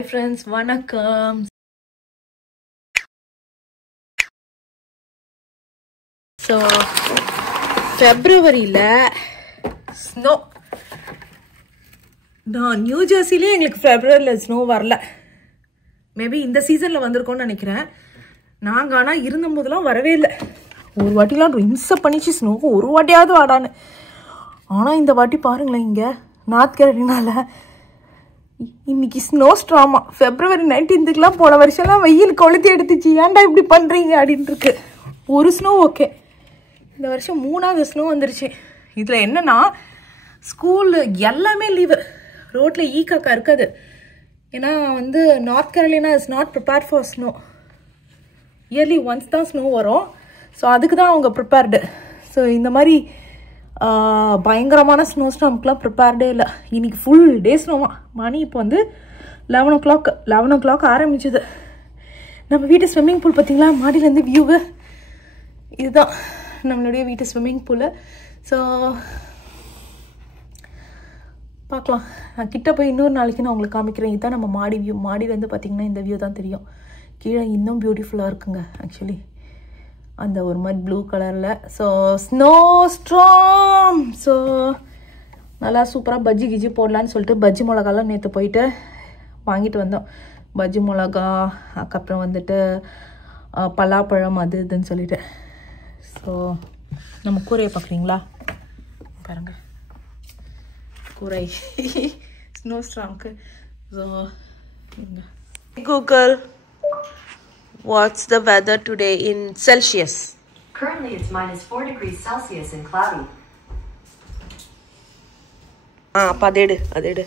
Hi friends, vanakkam. So February la snow. New Jersey la engalukku February la snow varala. Maybe இந்த சீசன்ல வந்திருக்கும்னு நினைக்கிறேன். நாங்க ஆனா இருந்தம்போதெல்லாம் வரவே இல்ல. ஒரு வாட்டிலாம் இன்ச பண்ணிச்சு ஸ்னோ ஒரு வாட்டியாவது வாடான்னு. ஆனா இந்த வாட்டி பாருங்களேன் இங்க நார்த் கேரளினால இன்னைக்கு ஸ்னோ ஸ்ட்ராமா February 19க்குலாம் போன வருஷம்லாம் வெயில் கொளுத்தி எடுத்துச்சு. ஏன்டா இப்படி பண்றீங்க அப்படினு இருக்கு. ஒரு ஸ்னோ ஓகே. இந்த வருஷம் மூணாவது ஸ்னோ வந்துருச்சு. இதுல என்னன்னா ஸ்கூல் எல்லாமே லீவு. ரோட்ல ஈக்காக்கா இருக்காது. ஏன்னா வந்து north Carolina is not prepared for snow. Early once தான் ஸ்னோ வரும். ஸோ அதுக்கு தான் அவங்க ப்ரிப்பேர்டு. ஸோ இந்த மாதிரி பயங்கரமான ஸ்னோ ஸ்டாம்க்குலாம் ப்ரிப்பேர்டே இல்லை. இன்னைக்கு ஃபுல் டே ஸ்னோவா. மணி இப்போ வந்து 11 o'clock ஆரம்பிச்சுது. நம்ம வீட்டு ஸ்விம்மிங் பூல் பார்த்தீங்களா, மாடியிலேருந்து வியூவு இதுதான் நம்மளுடைய வீட்டு ஸ்விம்மிங் பூலு. ஸோ பார்க்கலாம். நான் கிட்ட போய் இன்னொரு நாளைக்கு நான் உங்களுக்கு காமிக்கிறேன். இதுதான் நம்ம மாடி வியூ. மாடியிலேருந்து பார்த்தீங்கன்னா இந்த வியூ தான் தெரியும். கீழே இன்னும் பியூட்டிஃபுல்லாக இருக்குங்க ஆக்சுவலி. அந்த ஒரு மாதிரி ப்ளூ கலரில். So snow ஸ்ட்ராம். ஸோ நல்லா சூப்பராக பஜ்ஜி கிஜ்ஜி போடலான்னு சொல்லிட்டு பஜ்ஜி மிளகாலாம் நேற்று போயிட்டு வாங்கிட்டு வந்தோம். பஜ்ஜி மிளகா, அதுக்கப்புறம் வந்துட்டு பலாப்பழம் அது இதுன்னு சொல்லிட்டு. ஸோ நம்ம கூரையை பார்க்குறீங்களா பாருங்கள், கூரை ஸ்னோ ஸ்ட்ராம்க்கு. So Google, what's the weather today in Celsius? Currently it's -4 degrees Celsius and cloudy. அதேடு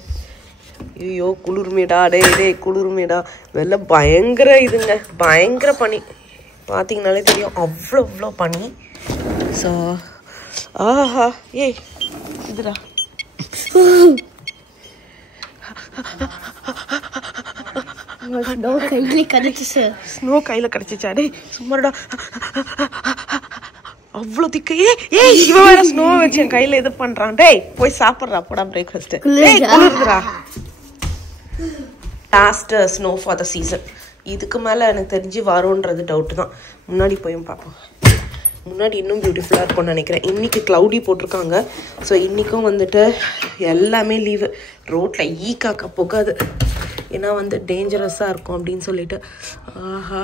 ஐயோ குளிர்மேடா, டே குளிர்மேடா. வெள்ள பயங்கர இதுங்க, பயங்கர பனி. பார்த்தீங்கனாலே தெரியும் அவ்வளோ பனி. ஸோ ஆஹா ஏய் இதுடா ஸ்னோ கையில கிடைச்சிச்சா? டே சும்மாடா அவ்வளோ திக்கு. ஏய் இவன் வேற ஸ்னோ வச்சு என் கையில இது பண்றான். டேய் போய் சாப்பிட்றா போடா பிரேக்ஃபாஸ்ட். குளிர்துடா. Last snow for the season. இதுக்கு மேல எனக்கு தெரிஞ்சு வரும்ன்றது டவுட் தான். முன்னாடி போயும் பார்ப்போம். முன்னாடி இன்னும் பியூட்டிஃபுல்லாக இருக்கும்னு நினைக்கிறேன். இன்றைக்கி க்ளவுடி போட்டிருக்காங்க. ஸோ இன்றைக்கும் வந்துட்டு எல்லாமே லீவு. ரோட்டில் ஈக்காக்கா போகாது, ஏன்னா வந்து டேஞ்சரஸாக இருக்கும் அப்படின்னு சொல்லிட்டு. ஆஹா,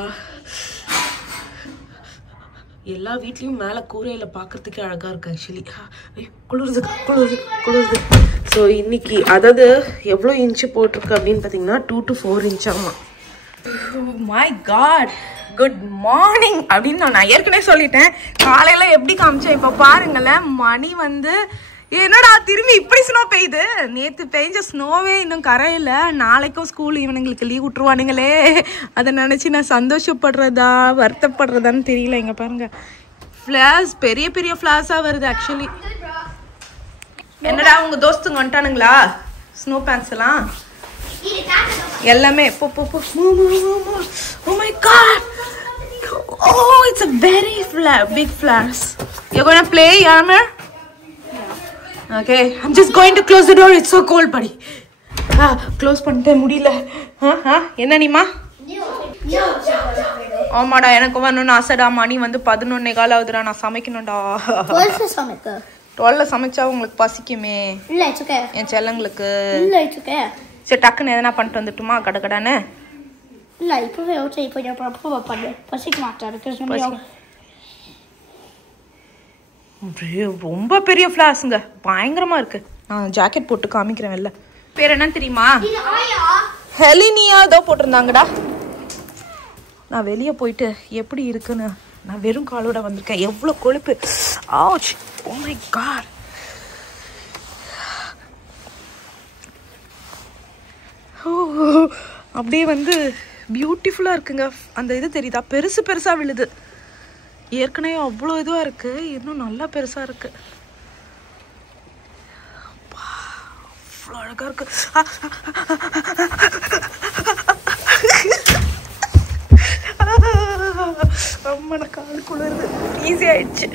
எல்லா வீட்லேயும் மேலே கூரையில் பார்க்குறதுக்கே அழகாக இருக்குது ஆக்சுவலி. குளிருது. ஸோ இன்னைக்கு அதாவது எவ்வளோ இன்ச்சு போட்டிருக்கு அப்படின்னு பார்த்தீங்கன்னா 2 to 4 inch ஆமாம். மை காட், குட் மார்னிங் அப்படின்னு நான் ஏற்கனவே சொல்லிட்டேன். காலையில எப்படி காமிச்சேன், இப்போ பாருங்களேன். மணி வந்து என்னடா திரும்பி இப்படி ஸ்னோ பெய்யுது. நேற்று பெய்ஞ்ச ஸ்னோவே இன்னும் கரையில. நாளைக்கும் ஸ்கூல் இவனுங்களுக்கு லீவ் விட்டுருவானுங்களே, அதை நினச்சி நான் சந்தோஷப்படுறதா வருத்தப்படுறதான்னு தெரியல. இங்கே பாருங்க, ஃப்ளார்ஸ் பெரிய பெரிய ஃப்ளார்ஸாக வருது ஆக்சுவலி. என்னடா உங்க தோஸ்துங்க வந்துட்டானுங்களா? ஸ்னோ பேண்ட்ஸ் எல்லாம் எல்லாமே Oh my god, oh it's a very big flowers. You're going to play Yammer? Okay, I'm just going to close the door. It's so cold buddy. Close பண்ணிட்டே முடியல. என்ன நீமா? ஆமாடா, எனக்கு வரணும்னு ஆசைடா. மணி வந்து 11:15 ஆகுதுடா. நான் சமைக்கணும்டா. 12 சமைச்சா உங்களுக்கு பசிக்குமே. இல்ல it's okay. என் செல்லங்களுக்கு இல்ல it's okay. சரி டக்குன்னு எதனா பண்ணிட்டு வந்துட்டுமா கடகடான்னு? இல்ல இப்பவே ஓகே. இப்போ நான் ப்ராப்பரா பண்ணு. பசிக்க மாட்டாரு. ரொம்ப பெரிய ஃப்ளார்ஸ்ங்க, பயங்கரமா இருக்கு. நான் ஜாக்கெட் போட்டு காமிக்கிறேன். வெளில பேர் என்ன தெரியுமா? ஹெலினியா ஏதோ போட்டிருந்தாங்கடா. நான் வெளியே போயிட்டு எப்படி இருக்குன்னு நான் வெறும் காலோட வந்திருக்கேன். எவ்வளோ கொழுப்பு. ஆச், ஓ மை காட். அப்படியே வந்து பியூட்டிஃபுல்லாக இருக்குங்க. அந்த இது தெரியுதா, பெருசாக விழுது. ஏற்கனவே அவ்வளோ இதுவாக இருக்கு, இன்னும் நல்லா பெருசாக இருக்கு. அவ்வளோ அழகாக இருக்கு. அம்மனை கால் குளிருது. ஈஸி ஆயிடுச்சு.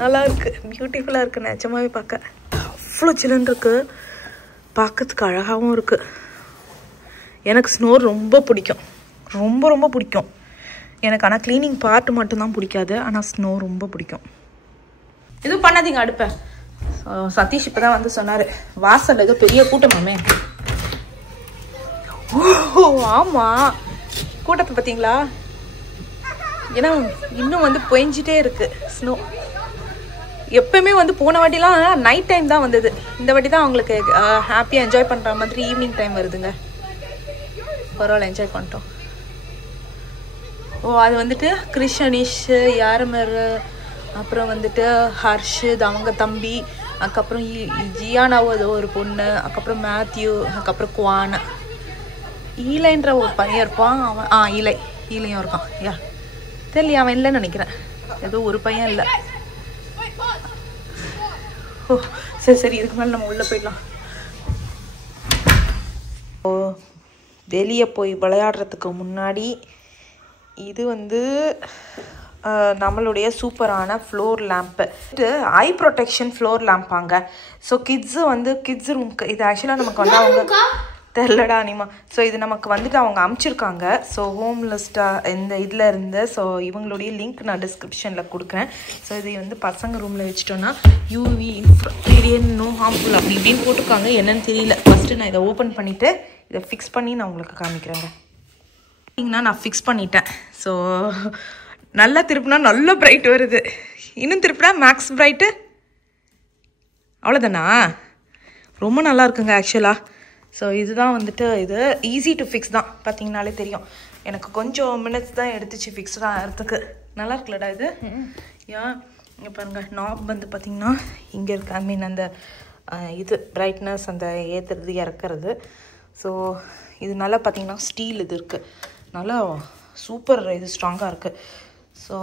நல்லா இருக்கு, பியூட்டிஃபுல்லாக இருக்கு. நிஜமாவே பார்க்க அவ்வளோ சில்லுன்னு இருக்கு. பார்க்கறதுக்கு அழகாகவும் இருக்கு. எனக்கு ஸ்னோ ரொம்ப பிடிக்கும், ரொம்ப ரொம்ப பிடிக்கும் எனக்கு. ஆனால் க்ளீனிங் பார்ட் மட்டும்தான் பிடிக்காது, ஆனால் ஸ்னோ ரொம்ப பிடிக்கும். எதுவும் பண்ணாதீங்க அடுப்பை. சதீஷ் இப்போ தான் வந்து சொன்னார், வாசல் ஏதோ பெரிய கூட்டமாமே. ஓ ஆமாம், கூட்டத்தை பார்த்தீங்களா? ஏன்னா இன்னும் வந்து பொய்ஞ்சிட்டே இருக்கு ஸ்னோ. எப்பயுமே வந்து போன வாட்டிலாம் நைட் டைம் தான் வந்தது, இந்த வாட்டி தான் அவங்களுக்கு ஹாப்பியாக என்ஜாய் பண்ணுற மாதிரி ஈவினிங் டைம் வருதுங்க. பரவாயில்ல, என்ஜாய் பண்ணிட்டோம். ஓ அது வந்துட்டு கிரிஷ், அனிஷ், யாரமர், அப்புறம் வந்துட்டு ஹர்ஷித் அவங்க தம்பி, அதுக்கப்புறம் ஜியானாவோ ஏதோ ஒரு பொண்ணு, அதுக்கப்புறம் மேத்யூ, அதுக்கப்புறம் குவானா, ஈலைன்ற ஒரு பையன் இருப்பான் அவன். ஈலையும் இருக்கான். யா தெரியல, அவன் இல்லைன்னு நினைக்கிறேன், ஏதோ ஒரு பையன் இல்லை. ஓ சரி சரி, இதுக்கு மேலே நம்ம உள்ளே போயிடலாம். ஓ வெளியே போய் விளையாடுறதுக்கு முன்னாடி இது வந்து நம்மளுடைய சூப்பரான floor lamp, eye protection floor லேம்பாங்க. ஸோ கிட்ஸ் ரூம்க்கு இது ஆக்சுவலாக நமக்கு வந்து அவங்க தெரிலடா அனிமா. ஸோ இது நமக்கு வந்துட்டு அவங்க அமுச்சிருக்காங்க. ஸோ ஹோம் லிஸ்ட்டாக இந்த இதில் இருந்து, ஸோ இவங்களுடைய லிங்க் நான் டிஸ்கிரிப்ஷனில் கொடுக்குறேன். ஸோ இது வந்து பசங்க ரூமில் வச்சுட்டோன்னா யூவி இன்ஃப்ரீரியன் நோ ஹார்ம்ஃபுல் அப்படி இப்படின்னு போட்டிருக்காங்க, என்னன்னு தெரியல. ஃபஸ்ட்டு நான் இதை ஓப்பன் பண்ணிவிட்டு இதை ஃபிக்ஸ் பண்ணி நான் உங்களுக்கு காமிக்கிறேங்க. நான் ஃபிக்ஸ் பண்ணிட்டேன். ஸோ நல்லா திருப்பினா நல்ல பிரைட் வருது, இன்னும் திருப்பினா மேக்ஸ் பிரைட்டு, அவ்வளோதானா? ரொம்ப நல்லா இருக்குங்க ஆக்சுவலாக. ஸோ இதுதான் வந்துட்டு இது ஈஸி டு ஃபிக்ஸ் தான், பார்த்தீங்கனாலே தெரியும். எனக்கு கொஞ்சம் மினிட்ஸ் தான் எடுத்துச்சு ஃபிக்ஸ்டாக ஆகிறதுக்கு. நல்லா இருக்குல்லடா இது? ஏன் இங்கே பாருங்கள், நாப் வந்து பார்த்திங்கன்னா இங்கே இருக்கு. ஐ மீன் அந்த இது பிரைட்னஸ், அந்த ஏற்றுறது இறக்குறது. ஸோ இது நல்லா பார்த்திங்கன்னா ஸ்டீல் இது இருக்குது, நல்லா சூப்பர், இது ஸ்ட்ராங்காக இருக்குது. ஸோ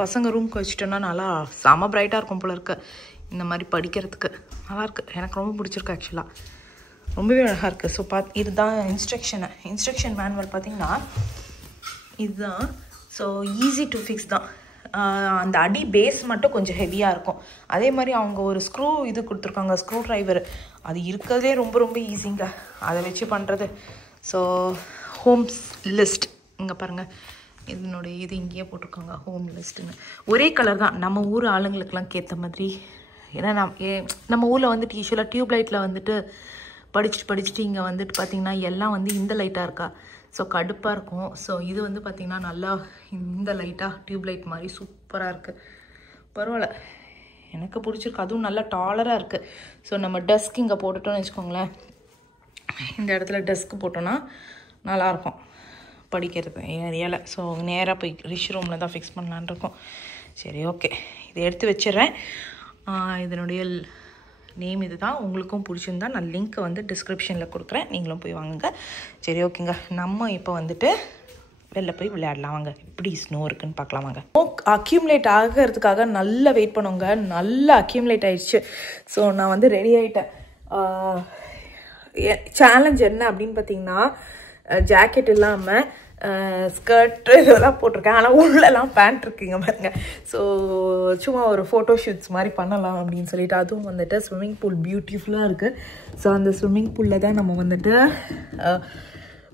பசங்க ரூம்க்கு வச்சுட்டோன்னா நல்லா செம பிரைட்டாக இருக்கும் போல இருக்குது. இந்த மாதிரி படிக்கிறதுக்கு நல்லாயிருக்கு, எனக்கு ரொம்ப பிடிச்சிருக்கு ஆக்சுவலாக, ரொம்பவே அழகாக இருக்குது. ஸோ இதுதான் இன்ஸ்ட்ரக்ஷன் மேனுவல் பார்த்திங்கன்னா இதுதான். ஸோ ஈஸி டு ஃபிக்ஸ் தான். அந்த அடி பேஸ் மட்டும் கொஞ்சம் ஹெவியாக இருக்கும். அதே மாதிரி அவங்க ஒரு ஸ்க்ரூ இது கொடுத்துருக்காங்க, ஸ்க்ரூ ட்ரைவர், அது இருக்கிறதே ரொம்ப ரொம்ப ஈஸிங்க அதை வச்சு பண்ணுறது. ஸோ ஹோம்ஸ் லிஸ்ட் இங்கே பாருங்கள், இதனுடைய இது இங்கேயே போட்டிருக்காங்க ஹோம் லிஸ்ட்டுன்னு. ஒரே கலர் தான், நம்ம ஊர் ஆளுங்களுக்கெல்லாம் ஏற்ற மாதிரி. ஏன்னா நம்ம ஊரில் வந்துட்டு யூஸ்வலாக டியூப் லைட்டில் வந்துட்டு படிச்சுட்டு இங்கே வந்துட்டு பார்த்திங்கன்னா எல்லாம் வந்து இந்த லைட்டாக இருக்கா, ஸோ கடுப்பாக இருக்கும். ஸோ இது வந்து பார்த்திங்கன்னா நல்லா இந்த லைட்டாக டியூப் லைட் மாதிரி சூப்பராக இருக்குது. பரவாயில்ல, எனக்கு பிடிச்சிருக்கு. அதுவும் நல்லா டாலராக இருக்குது. ஸோ நம்ம டெஸ்க் இங்கே போட்டுட்டோம்னு வச்சுக்கோங்களேன், இந்த இடத்துல டெஸ்க் போட்டோன்னா நல்லாயிருக்கும் படிக்கிறது ஏரியாவில். ஸோ நேராக போய் ரிஷ் ரூமில் தான் ஃபிக்ஸ் பண்ணலான் இருக்கோம். சரி ஓகே, இதை எடுத்து வச்சிடுறேன். இதனுடைய நேம் இது தான். உங்களுக்கும் பிடிச்சிருந்தா நான் லிங்க்கை வந்து டிஸ்கிரிப்ஷனில் கொடுக்குறேன், நீங்களும் போய் வாங்குங்க. சரி ஓகேங்க, நம்ம இப்போ வந்துட்டு வெளில போய் விளையாடலாம் வாங்க. எப்படி ஸ்னோ இருக்குன்னு பார்க்கலாம் வாங்க. ஸ்னோ அக்யூமுலேட் ஆகிறதுக்காக நல்லா வெயிட் பண்ணுவோங்க, நல்லா அக்யூமுலேட் ஆயிடுச்சு. ஸோ நான் வந்து ரெடி ஆகிட்டேன். சேலஞ்ச் என்ன அப்படின்னு பார்த்தீங்கன்னா, ஜாக்கெட் இல்லாமல் ஸ்கர்ட்டு இதெல்லாம் போட்டிருக்கேன், ஆனால் உள்ளெல்லாம் பேண்ட் இருக்குங்க பாருங்க. ஸோ சும்மா ஒரு ஃபோட்டோ ஷூட்ஸ் மாதிரி பண்ணலாம் அப்படின்னு சொல்லிட்டு, அதுவும் வந்துட்டு ஸ்விம்மிங் பூல் பியூட்டிஃபுல்லாக இருக்குது. ஸோ அந்த ஸ்விம்மிங் பூலில் தான் நம்ம வந்துட்டு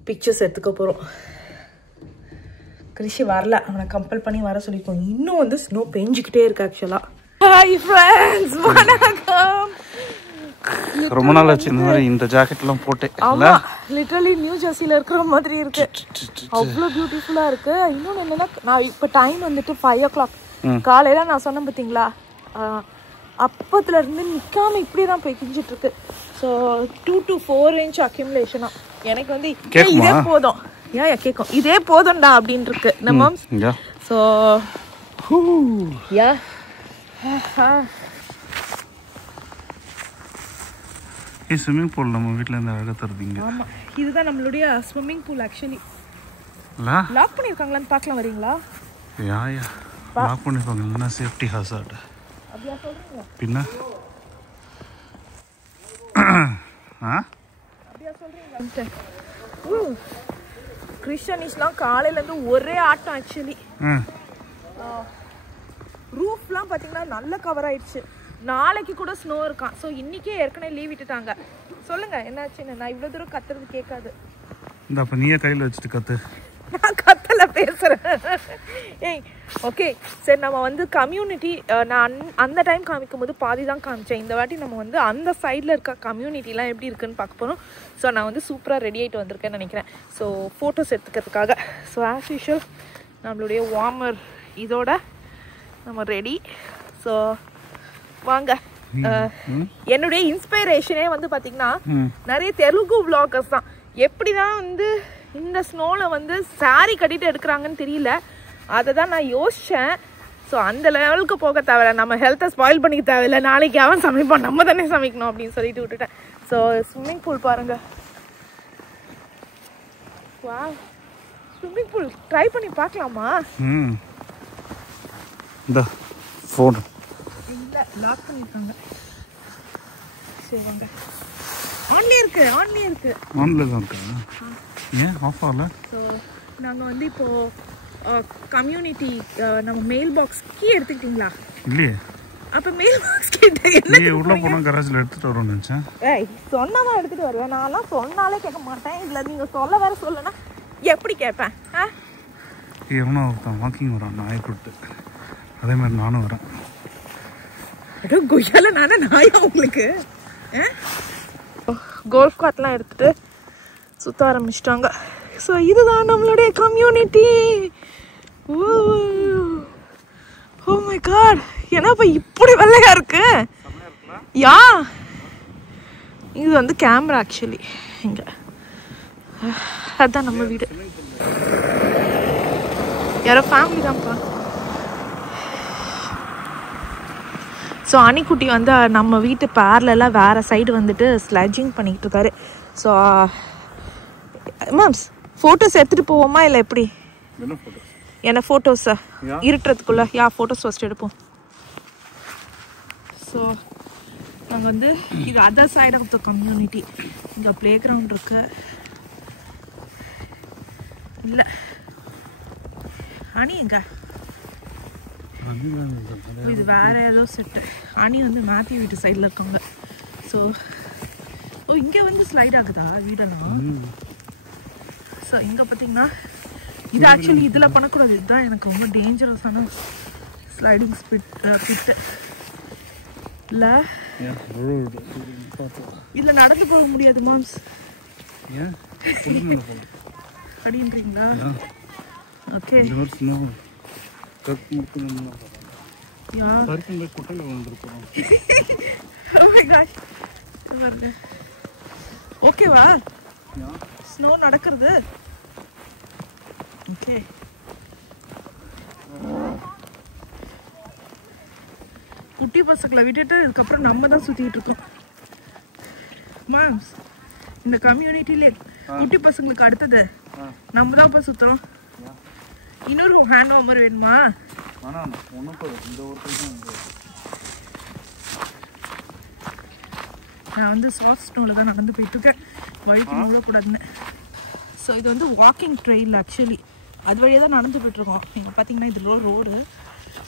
பிக்சர்ஸ் எடுத்துக்க போகிறோம். கிருஷி வரல, அவனை கம்பல் பண்ணி வர சொல்லியிருக்கோம். இன்னும் வந்து ஸ்னோ பெஞ்சிக்கிட்டே இருக்கு ஆக்சுவலாக. ஹாய் ஃப்ரெண்ட்ஸ், வணக்கம். ரொம்ப நாள் ஆச்சு இந்த மாதிரி இந்த ஜாக்கெட்லாம் போட்டு. ஆமா, லிட்டரலி நியூ ஜெர்சில இருக்கிற மாதிரி இருக்கு, அவ்வளோ பியூட்டிஃபுல்லா இருக்கு. இன்னொன்று என்னன்னா, நான் இப்போ டைம் வந்துட்டு 5 o'clock காலையில. நான் சொன்னேன் பார்த்தீங்களா, அப்பத்துல இருந்து நிக்காம இப்படி தான் போய் கிஞ்சிட்டு இருக்கு. So 2 to 4 inch அக்யூமுலேஷனா. எனக்கு வந்து இதே போதும், கேட்கும், இதே போதும்டா அப்படின்னு இருக்கு நம்ம. ஸோ யா ஸ்விம்மிங் பூல் நம்ம வீட்டில் இருந்து அழகாக தருவீங்க. ஆமாம், இதுதான் நம்மளுடைய ஸ்விம்மிங் பூல். ஆக்சுவலி லாக் பண்ணியிருக்காங்களான்னு பார்க்கலாம், வரீங்களா? யா லாக் பண்ணியிருக்காங்க, இல்லைன்னா சேஃப்டி ஹசார்ட். அப்படியா சொல்கிறீங்க? பின்ன அப்படியா சொல்கிறீங்க? கிறிஸ்டனிஷ்லாம் காலையிலேருந்து ஒரே ஆட்டம். ஆக்சுவலி ரூஃப்லாம் பார்த்தீங்கன்னா நல்லா கவர் ஆயிடுச்சு. நாளைக்கு கூட ஸ்னோ இருக்கான். ஸோ இன்றைக்கே ஏற்கனவே லீவ் விட்டுட்டாங்க. சொல்லுங்கள் என்னாச்சுன்னு. நான் இவ்வளோ தூரம் கத்துறது கேட்காது. இந்த அப்போ நீயே கையில் வச்சுட்டு கற்று. நான் கத்தல பேசுகிறேன். ஏய் ஓகே சரி, நம்ம வந்து கம்யூனிட்டி நான் அந்த டைம் காமிக்கும் போது பாதி தான் காமிச்சேன். இந்த வாட்டி நம்ம வந்து அந்த சைடில் இருக்க கம்யூனிட்டிலாம் எப்படி இருக்குன்னு பார்க்க போகிறோம். ஸோ நான் வந்து சூப்பராக ரெடி ஆகிட்டு வந்திருக்கேன்னு நினைக்கிறேன். ஸோ ஃபோட்டோஸ் எடுத்துக்கிறதுக்காக. ஸோ ஆஸ் யூஷுவல் நம்மளுடைய வார்மர் இதோட நம்ம ரெடி. ஸோ வாங்க. என்னுடைய இன்ஸ்பைரேஷனே வந்து பார்த்தீங்கன்னா நிறைய தெலுங்கு விளாகர்ஸ் தான். எப்படி தான் வந்து இந்த ஸ்னோவில் வந்து சாரி கட்டிட்டு எடுக்கிறாங்கன்னு தெரியல. அதை தான் நான் யோசித்தேன். ஸோ அந்த லெவலுக்கு போக தேவையில்ல, நம்ம ஹெல்த்தை ஸ்பாயில் பண்ணிக்க தேவையில்லை. நாளைக்கு அவன் சமைப்பான், நம்ம தானே சமைக்கணும் அப்படின்னு சொல்லிட்டு விட்டுட்டேன். ஸோ ஸ்விம்மிங் பூல் பாருங்க. வா, ஸ்விம்மிங் பூல் ட்ரை பண்ணி பார்க்கலாமா? இந்த ஃபோன் இல்லை, லாக் பண்ணியிருக்காங்க. சரி வாங்க. ஆன்லேயே இருக்கு, ஆன்லேயே இருக்கு. ஆன்ல தான் இருக்கா? ஏன் ஆஃப் ஆகல? ஸோ நாங்கள் வந்து இப்போது கம்யூனிட்டி நம்ம மெயில் பாக்ஸ் கீ எடுத்துக்கிட்டீங்களா? இல்லையே. அப்போ மெயில் பாக்ஸ் கிட்ட என்ன உள்ளே போனால் கராஜில் எடுத்துகிட்டு வரோன்னு நினச்சேன். ஏய் சொன்னால் தான் எடுத்துகிட்டு வருவேன். நான்லாம் சொன்னாலே கேட்க மாட்டேன். இல்லை நீங்கள் சொல்ல வேற சொல்லனா எப்படி கேட்பேன்? எவனோ ஒருத்தன் வாக்கிங் வரான் நாயை கூப்பிட்டு. அதே மாதிரி நானும் வரேன். ஏதோ கொய்யால நானே நாயா உங்களுக்கு? கோல்ஃப் கார்ட்லாம் எடுத்துட்டு சுற்ற ஆரம்பிச்சிட்டாங்க. ஸோ இதுதான் நம்மளுடைய கம்யூனிட்டி. ஓ மை காட், ஏன்னாப்பா இப்படி வெள்ளையா இருக்கு? யா, இது வந்து கேமரா ஆக்சுவலி. இங்கே அதுதான் நம்ம வீடு. யாரோ ஃபேமிலி தான்ப்பா. ஸோ அணிக்குட்டி வந்து நம்ம வீட்டு பேர்லலாம் வேறு சைடு வந்துட்டு ஸ்லெட்ஜிங் பண்ணிக்கிட்டு இருக்காரு. ஸோ மேம்ஸ் ஃபோட்டோஸ் எடுத்துகிட்டு போவோமா இல்லை எப்படி? என்ன ஃபோட்டோஸா இருட்டுறதுக்குள்ள? யா, ஃபோட்டோஸ் ஃபஸ்ட் எடுப்போம். ஸோ நாங்கள் வந்து இது other side of the community. இங்கே ப்ளே கிரவுண்ட் இருக்கு. இல்லை அணி எங்க? இது வேற ஏதோ செட்டு. அணி வந்து மேத்யூ வீட்டு சைடில் இருக்காங்க. ஸோ ஓ, இங்கே வந்து ஸ்லைட் ஆகுதா வீடெல்லாம்? ஸோ இங்கே பார்த்தீங்கன்னா இது ஆக்சுவலி இதில் பண்ணக்கூடாது. இதுதான் எனக்கு ரொம்ப டேஞ்சரஸான ஸ்லைடிங் பிட்டு. இல்லை இதில் நடந்து போக முடியாது மாம்ஸ். அப்படின்றீங்களா? ஓகே. ஓகேவா ஸ்னோ நடக்கிறது? ஓகே. குட்டி பசங்களை விட்டுட்டு அதுக்கப்புறம் நம்ம தான் சுத்திட்டு இருக்கோம். மேம்ஸ் இந்த கம்யூனிட்டிலே குட்டி பசங்களுக்கு அடுத்தது நம்ம தான் இப்போ சுத்துறோம். இன்னொரு ஹேண்ட் வார்மர் வேணுமா? நான் வந்து சாஃப்ட் ஸ்னோவில் தான் நடந்து போயிட்டுருக்கேன், வழிக்கு விடக்கூடாதுன்னு. ஸோ இது வந்து வாக்கிங் ட்ரெயில் ஆக்சுவலி. அது வழியாக தான் நடந்து போயிட்டுருக்கோம். நீங்கள் பார்த்தீங்கன்னா இது ரோடு.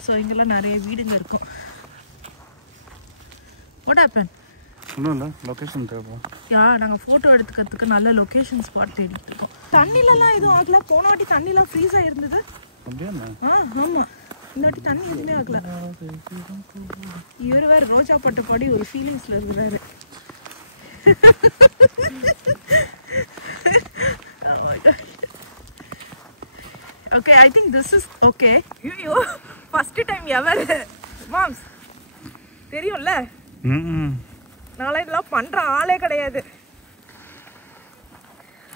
ஸோ இங்கெல்லாம் நிறைய வீடுங்க இருக்கும். What happen? ஒன்றும் இல்லை, லொக்கேஷன் தேவை. நாங்கள் ஃபோட்டோ எடுத்துக்கிறதுக்கு நல்ல லொக்கேஷன் ஸ்பாட் தேடிட்டு இருக்கோம். தண்ணிலலாம் எதுவும் ஆகல. போன வாட்டி தண்ணிலாம் ஃப்ரீஸ் ஆகிருந்தது. ஆமாம், இந்த வாட்டி தண்ணி எதுவுமே ஆகல. இவர் வேறு ரோஜா பட்டு பாடி ஒரு ஃபீலிங்ஸில் இருக்கிறாரு. Okay, I think this is okay. ஐயோ, ஃபர்ஸ்ட் டைம் எவர் மாம்ஸ் தெரியும்ல, நாளை இதெல்லாம் பண்ணுற ஆளே கிடையாது.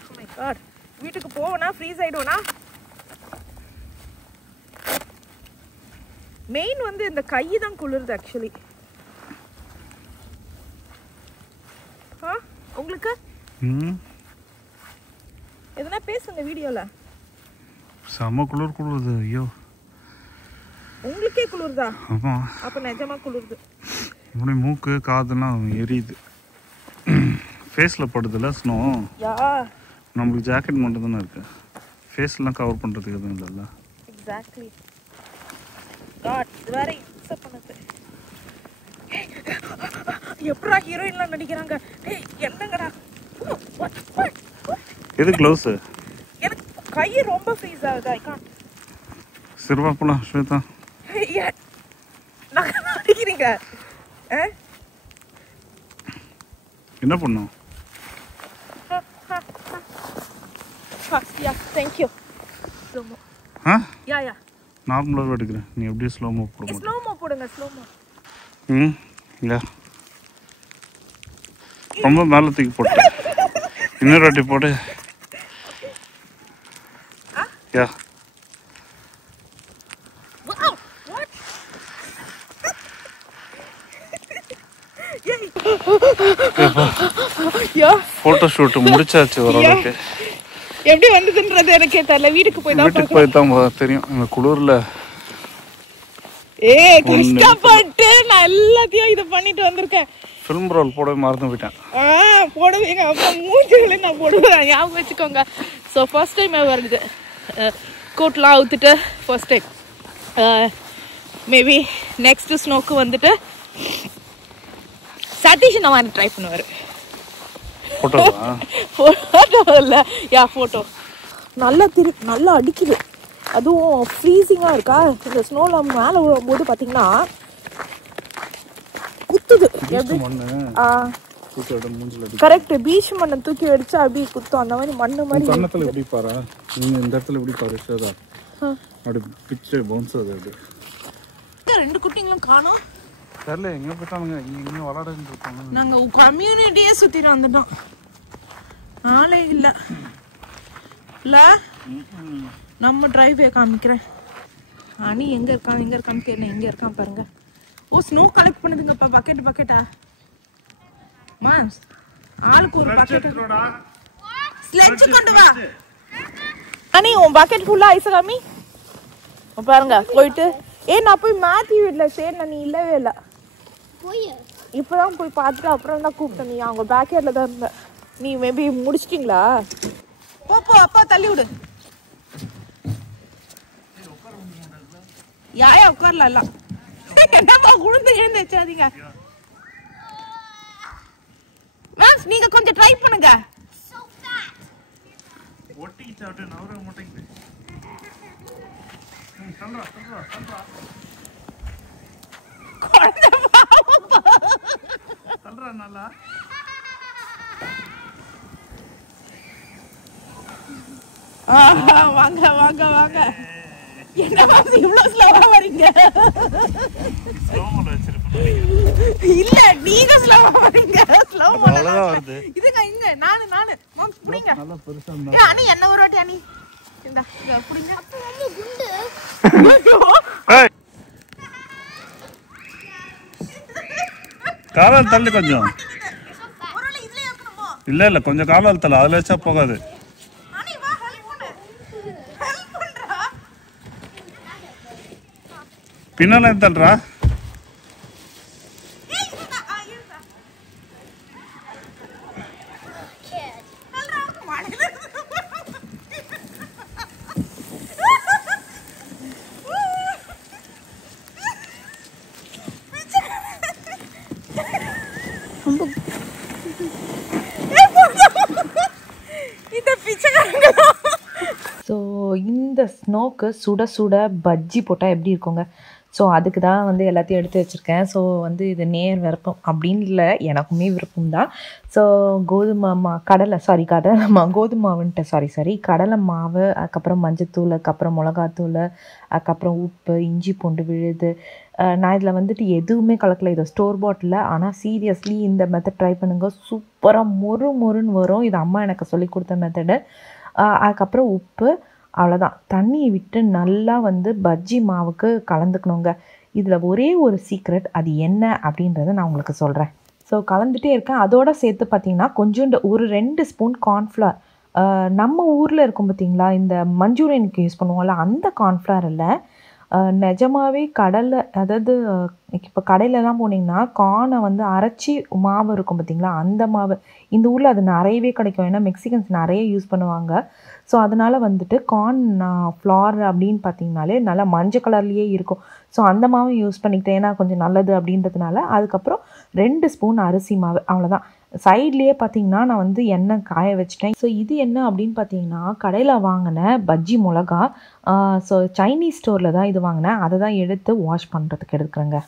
Oh my God, வீட்டுக்கு போவேனா ஃப்ரீஸ் ஆகிடுவேனா? மெயின் வந்து இந்த கை தான் குளிருது ஆக்சுவலி. உங்களுக்கு எதனா பேசுங்க வீடியோல. செம குளிருது. ஐயோ, உங்களுக்கே குளிருதா? ஆமா, அப்ப நிஜமா குளிருது. இப்படி மூக்கு காதெல்லாம் எரியுது. ஃபேஸ்ல படுதுல ஸ்னோ. நம்மளுக்கு ஜாக்கெட் மட்டும் தானே இருக்கு, ஃபேஸ்லாம் கவர் பண்றதுக்கு எதுவும் இல்லைல்ல. எக்ஸாக்ட்லி. காட், இது வேற இன்சப் பண்ணுது. எப்படா ஹீரோயின்லாம் நடிக்கிறாங்க? ஏய் என்னங்கடா? எது க்ளவுஸு? எனக்கு கை ரொம்ப ஃப்ரீஸ் ஆகுது. I can't. சிறுவாப்புலா ஸ்வேதா அடிக்கிறீங்க. என்ன பண்ணும்? தேங்க்யூ. ஆ யா யா நார்மலாக எடுக்கிறேன். நீ எப்படியே ஸ்லோமோ போடுங்க. ஸ்லோமோ போடுங்க. ஸ்லோமோ. ம் யா ரொம்ப மேலே தூக்கி போட்டு இன்னொரு வாட்டி போட்டு. யா போட்டோ ஷூட் முடிச்சாச்சு ஓரளவுக்கு. எப்படி வந்ததுன்றது எனக்கே தெரியல. வீட்டுக்கு போய் தான் தெரியும். இந்த குளிர்ல கஷ்டப்பட்டு நான் எல்லாத்தையும் இது பண்ணிட்டு வந்திருக்கேன். ஃபிலிம் ரோல் போட மறந்து போயிட்டேன். போடுவீங்க அப்ப மூஞ்சிகளை நான் போடுவேன். ஞாபகம் வச்சுக்கோங்க. ஸோ ஃபர்ஸ்ட் டைம் வருது கோட்லாம் அவுத்துட்டு ஃபர்ஸ்ட் டைம். மேபி நெக்ஸ்ட் ஸ்னோக்கு வந்துட்டு சதீஷ் நான் ட்ரை பண்ணுவார். ஃபோட்டோ இல்லை யா ஃபோட்டோ. நல்லா அடிக்குது. அதுவும் ஃப்ரீசிங்காக இருக்கா. இந்த ஸ்னோவில் மேலே விழும்போது பார்த்தீங்கன்னா குத்துது. கரெக்ட். பீச் மண்ணை தூக்கி அடிச்சா அப்படியே குத்தும். அந்த மாதிரி மண்ணு மாதிரி. கண்ணத்துல எப்படி பாரு. நீங்க இந்த இடத்துல எப்படி பாரு சேதா. அப்படி பிச்சை பவுன்ஸ் ஆகுது. அப்படி ரெண்டு குட்டிங்களும் காணோம். தெரியல எங்க போயிட்டானுங்க. இங்க விளையாடிட்டு இருக்காங்க. நாங்க கம்யூனிட்டியே சுத்திட்டு வந்துட்டோம். ஆளே இல்ல. நம்ம டிரைவே காமிக்கிறேன். அனி எங்க இருக்கான்னு தெரியல. எங்க இருக்கான் பாருங்க. ஓ ஸ்னோ கலெக்ட் பண்ணுதுங்கப்பா. பக்கெட்டா மாம்ஸ் ஆளுக்கு ஒரு பக்கெட். ஸ்லெட்ஜ் கொண்டு வா அனி. உன் பக்கெட் ஃபுல்லா ஐஸ் காமி பாருங்க. போயிட்டு நான் போய் மேத்யூ வீட்ல சேர்ல நீ இல்லவே இல்லை. இப்பதான் போய் பார்த்துட்டு அப்புறம் தான் கூப்பிட்டேன். நீ அவங்க பேக்கெட்ல தான் இருந்த. நீ மேபி முடிச்சிட்டீங்களா? போ அப்பா தள்ளி விடு. யாயா உட்காரலாம் எல்லாம். என்னப்பா குழுந்து எழுந்து வச்சாதீங்க. மேம் நீங்க கொஞ்சம் ட்ரை பண்ணுங்க. வாங்க. என்ன மேம் இவ்வளவு ஸ்லோவா வரீங்க? இல்ல நீங்க ஸ்லோவா வரீங்க. ஸ்லோவா வருது. இதுங்க இங்க நானு மேம் புடிங்க. நல்லா பெருசா இருந்தா. அனி என்ன ஒரு வாட்டி அனி இந்த புடிங்க. அப்ப வந்து குண்டு. காலால் தள்ளி கொஞ்சம். இல்ல கொஞ்சம் காலால் தள்ள. அதுல வச்சா போகாது. பின்னால தள்ளுறா. ஸோ இந்த ஸ்னோக்கு சுட சுட பஜ்ஜி போட்டால் எப்படி இருக்குங்க? ஸோ அதுக்கு தான் வந்து எல்லாத்தையும் எடுத்து வச்சுருக்கேன். ஸோ வந்து இது நேர் விருப்பம் அப்படின்னு இல்லை, எனக்குமே விருப்பம் தான். ஸோ கோதுமை மாவு, அதுக்கப்புறம் மஞ்சத்தூள், அதுக்கப்புறம் மிளகாத்தூள், அதுக்கப்புறம் உப்பு, இஞ்சி பூண்டு விழுது. நான் இதில் வந்துட்டு எதுவுமே கலக்கலை. இது ஸ்டோர் பாட்டில். ஆனால் சீரியஸ்லி இந்த மெத்தட் ட்ரை பண்ணுங்க. சூப்பராக மொறுன்னு வரும். இது அம்மா எனக்கு சொல்லி கொடுத்த மெத்தடு. அதுக்கப்புறம் உப்பு, அவ்வளோதான். தண்ணியை விட்டு நல்லா வந்து பஜ்ஜி மாவுக்கு கலந்துக்கணுங்க. இதில் ஒரே ஒரு சீக்ரெட், அது என்ன அப்படின்றத நான் உங்களுக்கு சொல்கிறேன். ஸோ கலந்துகிட்டே இருக்கேன். அதோடு சேர்த்து பார்த்திங்கன்னா கொஞ்சோண்டு ஒரு 2 ஸ்பூன் கார்ன்ஃப்ளவர். நம்ம ஊரில் இருக்கும் பார்த்திங்களா, இந்த மஞ்சூரியனுக்கு யூஸ் பண்ணுவோம்ல, அந்த கார்ன்ஃப்ளவர் இல்லை. நிஜமாகவே கடலை, அதாவது இப்போ கடையிலலாம் போனீங்கன்னா கார்னை வந்து அரைச்சி மாவு இருக்கும் பார்த்திங்களா, அந்த மாவு. இந்த ஊரில் அது நிறையவே கிடைக்கும். ஏன்னா மெக்சிகன்ஸ் நிறைய யூஸ் பண்ணுவாங்க. ஸோ அதனால் வந்துட்டு கார்ன் ஃப்ளார் அப்படின்னு பார்த்திங்கனாலே நல்லா மஞ்சள் கலர்லேயே இருக்கும். ஸோ அந்த மாவு யூஸ் பண்ணிக்கிட்டேன், ஏன்னா கொஞ்சம் நல்லது அப்படின்றதுனால. அதுக்கப்புறம் 2 ஸ்பூன் அரிசி மாவு, அவ்வளோதான். சைட்லேயே பார்த்தீங்கன்னா நான் வந்து எண்ணெய் காய வச்சிட்டேன். ஸோ இது என்ன அப்படின்னு பார்த்தீங்கன்னா கடையில் வாங்கின பஜ்ஜி மிளகா. ஸோ சைனீஸ் ஸ்டோரில் தான் இது வாங்கினேன். அதை தான் எடுத்து வாஷ் பண்ணுறதுக்கு எடுக்கிறேங்க.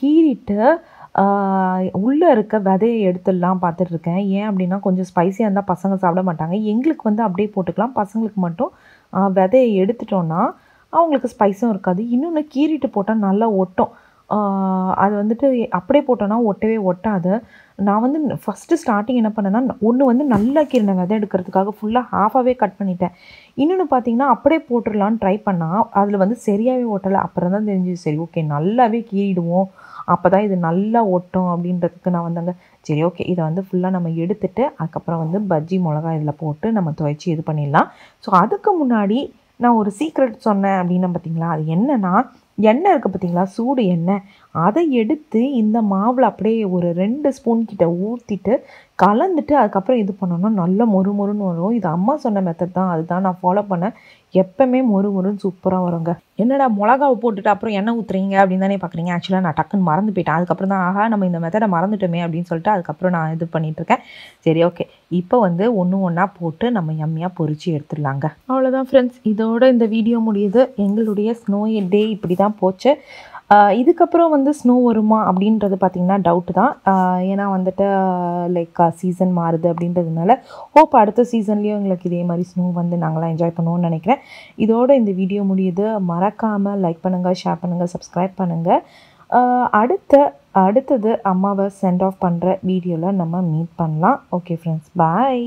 கீறிட்டு உள்ளே இருக்க விதையை எடுத்துடலாம் பார்த்துட்ருக்கேன். ஏன் அப்படின்னா கொஞ்சம் ஸ்பைஸியாக இருந்தால் பசங்க சாப்பிட மாட்டாங்க. எங்களுக்கு வந்து அப்படியே போட்டுக்கலாம். பசங்களுக்கு மட்டும் விதையை எடுத்துட்டோன்னா அவங்களுக்கு ஸ்பைஸும் இருக்காது. இன்னொன்று கீறிட்டு போட்டால் நல்லா ஒட்டும். அது வந்துட்டு அப்படியே போட்டோன்னா ஒட்டவே ஒட்டாது. நான் வந்து ஃபஸ்ட்டு ஸ்டார்டிங் என்ன பண்ணேன்னா ஒன்று வந்து நல்லா கீறினேன் விதை எடுக்கிறதுக்காக ஃபுல்லாக ஹாஃபாகவே கட் பண்ணிட்டேன். இன்னொன்று பார்த்தீங்கன்னா அப்படியே போட்டுடலான்னு ட்ரை பண்ணால் அதில் வந்து சரியாகவே ஒட்டலை. அப்புறம் தான் தெரிஞ்சுது சரி ஓகே நல்லாவே கீறிடுவோம், அப்போ தான் இது நல்லா ஒட்டும் அப்படின்றதுக்கு நான் வந்தாங்க. சரி ஓகே இதை வந்து ஃபுல்லாக நம்ம எடுத்துகிட்டு அதுக்கப்புறம் வந்து பஜ்ஜி மிளகா இதில் போட்டு நம்ம துவைச்சி இது பண்ணிடலாம். ஸோ அதுக்கு முன்னாடி நான் ஒரு சீக்ரெட் சொன்னேன் அப்படின்னா பார்த்தீங்களா, அது என்னென்னா எண்ணெய் இருக்குது பார்த்தீங்களா, சூடு எண்ணெய், அதை எடுத்து இந்த மாவில் அப்படியே ஒரு 2 ஸ்பூன் கிட்ட ஊற்றிட்டு கலந்துட்டு அதுக்கப்புறம் இது பண்ணோன்னா நல்லா மொறு மொறுன்னு வரும். இது அம்மா சொன்ன மெத்தட் தான், அதுதான் நான் ஃபாலோ பண்ணேன். எப்போவுமே மொறு மொறுன்னு சூப்பராக வருங்க. என்னடா மிளகாவை போட்டுட்டு அப்புறம் எண்ணெய் ஊற்றுறீங்க அப்படின்னு தானே பார்க்குறீங்க. ஆக்சுவலாக நான் டக்குன்னு மறந்து போயிட்டேன். அதுக்கப்புறம் தான் ஆஹா நம்ம இந்த மெத்தடை மறந்துட்டோமே அப்படின்னு சொல்லிட்டு அதுக்கப்புறம் நான் இது பண்ணிகிட்ருக்கேன். சரி ஓகே இப்போ வந்து ஒன்று ஒன்றா போட்டு நம்ம எம்மியாக பொரிச்சு எடுத்துடலாங்க. அவ்வளோதான் ஃப்ரெண்ட்ஸ், இதோட இந்த வீடியோ முடியுது. எங்களுடைய ஸ்னோ டே இப்படி தான் போச்சு. இதுக்கப்புறம் வந்து ஸ்னோ வருமா அப்படின்றது பார்த்திங்கன்னா டவுட்டு தான். ஏன்னா வந்துட்டு லைக் சீசன் மாறுது அப்படின்றதுனால ஹோப் அடுத்த சீசன்லேயும் எங்களுக்கு இதே மாதிரி ஸ்னோ வந்து நாங்களாம் என்ஜாய் பண்ணுவோம்னு நினைக்கிறேன். இதோட இந்த வீடியோ முடியுது. மறக்காமல் லைக் பண்ணுங்கள், ஷேர் பண்ணுங்கள், சப்ஸ்கிரைப் பண்ணுங்கள். அடுத்தது அம்மாவை சென்ட் ஆஃப் பண்ணுற வீடியோவில் நம்ம மீட் பண்ணலாம். ஓகே ஃப்ரெண்ட்ஸ், பாய்.